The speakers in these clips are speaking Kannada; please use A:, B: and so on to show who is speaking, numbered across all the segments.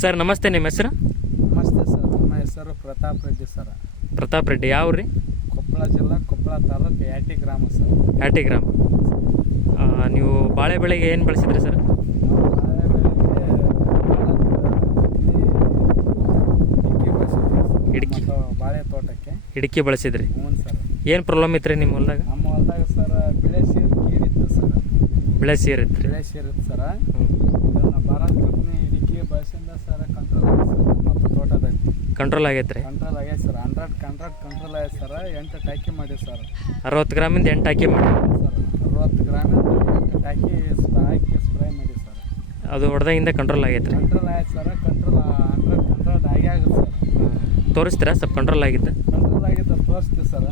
A: ಸರ್ ನಮಸ್ತೆ ನಿಮ್ಮ ಹೆಸರು?
B: ನಮಸ್ತೆ ಸರ್ ನಮ್ಮ ಹೆಸರು ಪ್ರತಾಪ್ ರೆಡ್ಡಿ ಸರ್.
A: ಪ್ರತಾಪ್ ರೆಡ್ಡಿ ಯಾವ ರೀ
B: ಕೊಪ್ಪಳ ಜಿಲ್ಲಾ ಕೊಪ್ಪಳ ತಾಲೂಕು ಯಾಟಿ ಗ್ರಾಮ ಸರ್.
A: ಯಾಟಿ ಗ್ರಾಮ. ಆ, ನೀವು ಬಾಳೆ ಬೆಳೆಗೆ ಏನು ಬಳಸಿದ್ರಿ ಸರ್?
B: ನಾವು ಬಾಳೆ ಬೆಳೆಗೆ ಇಡಿಕೆ
A: ಇಡ್ಕಿ.
B: ಮತ್ತು ಬಾಳೆ ತೋಟಕ್ಕೆ.
A: ಇಡಕಿ ಬಳಸಿದ್ರಿ.
B: ಹ್ಞೂ ಸರ್.
A: ಏನು ಪ್ರಾಬ್ಲಮ್ ಇತ್ತು ರೀ ನಿಮ್ಮ ಹೊಲದಾಗ?
B: ನಮ್ಮ ಹೊಲದಾಗ ಸರ್ ಬೆಳೆ ಸೇರು ಕೀರಿತ್ತು ಸರ್.
A: ಬೆಳೆ ಸೇರಿತ್ತು ರೀ
B: ಬೆಳೆ ಸೇರಿತ್ತು ಸರ್.
A: ಹ್ಞೂ
B: ಇದನ್ನು ಭಾರತ್ ಕಂಪ್ನಿ ಸರ್ ಕಂಟ್ರೋಲ್ ತೋಟದಲ್ಲಿ
A: ಕಂಟ್ರೋಲ್ ಆಗೈತೆ ರೀ?
B: ಕಂಟ್ರೋಲ್ ಆಗೈತೆ ಸರ್. ಹಂಡ್ರೆಡ್ ಕಂಟ್ರೋಲ್ ಆಗೈತೆ ಸರ್. ಎಂಟು ಟ್ಯಾಕಿ ಮಾಡಿ ಸರ್.
A: ಅರವತ್ತು ಗ್ರಾಮಿಂದ ಎಂಟು ಹಾಕಿ ಮಾಡಿ
B: ಸರ್ ಅರವತ್ತು ಗ್ರಾಮ ಎಂಟು ಟ್ಯಾಕಿ ಸ್ಪ್ರೇ ಹಾಕಿ ಸ್ಪ್ರೇ ಮಾಡಿ ಸರ್.
A: ಅದು ಹೊಡೆದಾಗಿಂದ ಕಂಟ್ರೋಲ್ ಆಗೈತೆ ರೀ?
B: Control sir. Control hundred control ಆಗೇ ಆಗುತ್ತೆ ಸರ್.
A: ತೋರಿಸ್ತೀರಾ? ಸ್ವಲ್ಪ ಕಂಟ್ರೋಲ್ ಆಗಿತ್ತು
B: ಕಂಟ್ರೋಲ್ ಆಗಿತ್ತು ತೋರಿಸ್ತೀವಿ ಸರ್.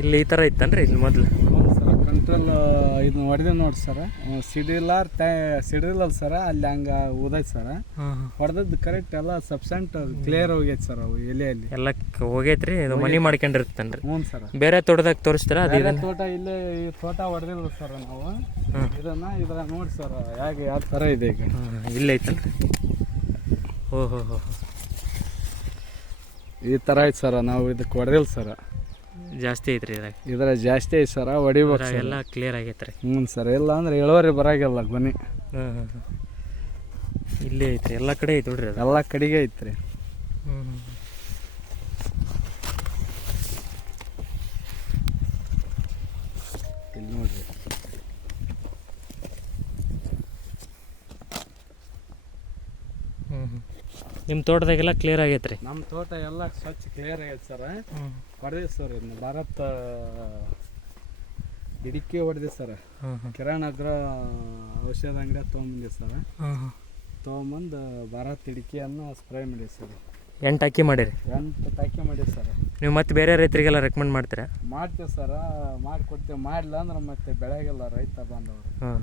A: ಇಲ್ಲಿ ಈ ಥರ ಇತ್ತನ್ರಿ ಇಲ್ಲಿ ಮೊದಲು.
B: ಸರ್ ಕಂಟ್ರೋಲ್ ಇದನ್ನ ಹೊಡೆದ ನೋಡಿ ಸರ್. ಸಿಡಿಲ್ಲ ಟೈ ಸಿಡಿಲ್ಲ ಸರ್ ಅಲ್ಲಿ ಹಂಗೆ ಓದೈತೆ ಸರ್. ಹೊಡೆದದ್ದು ಕರೆಕ್ಟ್ ಎಲ್ಲ ಸಬ್ಸೆಂಟ್ ಕ್ಲಿಯರ್ ಹೋಗೈತೆ ಸರ್ ಅವು ಎಲೆಯಲ್ಲಿ.
A: ಎಲ್ಲ ಹೋಗೈತ್ರಿ ಇದು ಮನಿ ಮಾಡ್ಕೊಂಡಿರ್ತೇನ್ರಿ
B: ಹ್ಞೂ ಸರ್.
A: ಬೇರೆ ತೋಟದಾಗ ತೋರಿಸ್ತಾರ ಅದು
B: ತೋಟ ಇಲ್ಲೇ ಈ ತೋಟ ಹೊಡೆದಿಲ್ಲ ಸರ್ ನಾವು. ಇದನ್ನ ಇದ್ರ ನೋಡಿ ಸರ್ ಹೇಗೆ ಯಾವ ಥರ ಇದೆ ಈಗ.
A: ಇಲ್ಲ ಇಲ್ಲೇ ಐತಲ್ರಿ ಓ ಹೋ ಹೋ.
B: ಈ ಥರ ಐತೆ ಸರ್ ನಾವು ಇದಕ್ಕೆ ಹೊಡೆದಿಲ್ಲ ಸರ್.
A: ಜಾಸ್ತಿ ಐತ್ರಿ ಇದ್ರಾಗ.
B: ಇದ್ರ ಜಾಸ್ತಿ ಐತೆ ಸರ ಹೊಡಿಬೇಕು
A: ಇದ್ರಾಗ ಎಲ್ಲ. ಕ್ಲಿಯರ್ ಆಗೈತ್ರಿ
B: ಹ್ಞೂ ಸರ್ ಇಲ್ಲ ಅಂದ್ರೆ ಇಳುವರಿ ಬರಾಗಿಲ್ಲ ಬನ್ನಿ
A: ಹಾಂ ಹಾಂ ಹಾಂ ಇಲ್ಲೇ ಐತ್ರಿ ಎಲ್ಲ ಕಡೆ ಐತೆ ನೋಡ್ರಿ ಅದು.
B: ಎಲ್ಲ ಕಡೆಗೆ ಐತ್ರಿ
A: ಹ್ಞೂ
B: ಇಲ್ಲಿ ನೋಡ್ರಿ.
A: ಹ್ಞೂ ಹ್ಞೂ ನಿಮ್ಮ ತೋಟದಾಗೆಲ್ಲ ಕ್ಲಿಯರ್ ಆಗೈತ್ರಿ?
B: ನಮ್ಮ ತೋಟ ಎಲ್ಲ ಸ್ವಚ್ಛ ಕ್ಲಿಯರ್ ಆಗೈತೆ ಸರ್.
A: ಹ್ಞೂ
B: ಸರ್ ಇದನ್ನ ಭಾರತ್ ಇಡಿಕೆ ಹೊಡೆದಿ ಸರ್. ಕಿರಣ್ ಅಗ್ರ ಔಷಧ ಅಂಗಡಿ ತೊಗೊಂಬಂದಿದೆ ಸರ್. ತೊಗೊಂಬಂದು ಭಾರತ್ ಇಡಿಕೆಯನ್ನು ಸ್ಪ್ರೇ ಮಾಡಿ ಸರ್.
A: ಎಂಟು ಅಕ್ಕಿ ಮಾಡಿರಿ?
B: ಎಂಟು ಅಕ್ಕಿ ಮಾಡಿ ಸರ್.
A: ನೀವು ಮತ್ತೆ ಬೇರೆ ರೈತರಿಗೆಲ್ಲ ರೆಕಮೆಂಡ್ ಮಾಡ್ತೀರಾ?
B: ಮಾಡ್ತೀವಿ ಸರ್. ಮಾಡಿಕೊಡ್ತೀವಿ ಮಾಡಿಲ್ಲ ಅಂದ್ರೆ ಮತ್ತೆ ಬೆಳೆಗೆಲ್ಲ ರೈತ ಬಂದವರು.
A: ಹಾಂ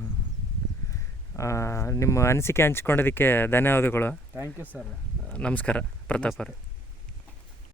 A: ನಿಮ್ಮ ಅನಿಸಿಕೆ ಹಂಚ್ಕೊಂಡಿದ್ದಕ್ಕೆ ಧನ್ಯವಾದಗಳು.
B: Thank you sir.
A: ನಮಸ್ಕಾರ ಪ್ರತಾಪ್